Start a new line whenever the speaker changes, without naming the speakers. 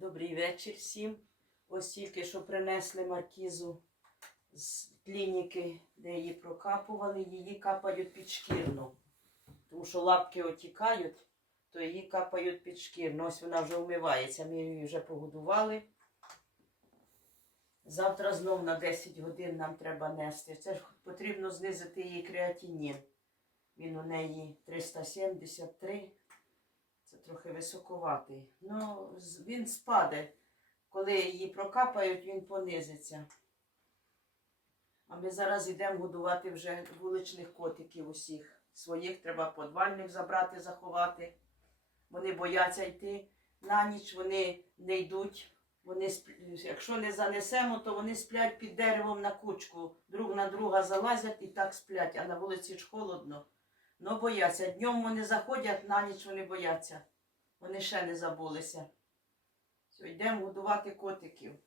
Добрий вечір всім. Ось тільки що принесли маркізу з клініки, де її прокапували, її капають під шкірну. Тому що лапки отікають, то її капають під шкірну. Ось вона вже вмивається. Ми її вже погодували. Завтра знов на 10 годин нам треба нести. Це ж потрібно знизити її креатинін. Він у неї 373. Трохи високоватий. Ну, він спаде. Коли її прокапають, він понизиться. А ми зараз йдемо годувати вже вуличних котиків усіх. Своїх треба подвальних забрати, заховати. Вони бояться йти на ніч, вони не йдуть. Вони сп- Якщо не занесемо, то вони сплять під деревом на кучку. Друг на друга залазять і так сплять, а на вулиці ж холодно. Ну, бояться. Днем вони заходять, на ніч вони бояться. Вони ще не забулися. Все, йдемо годувати котиків.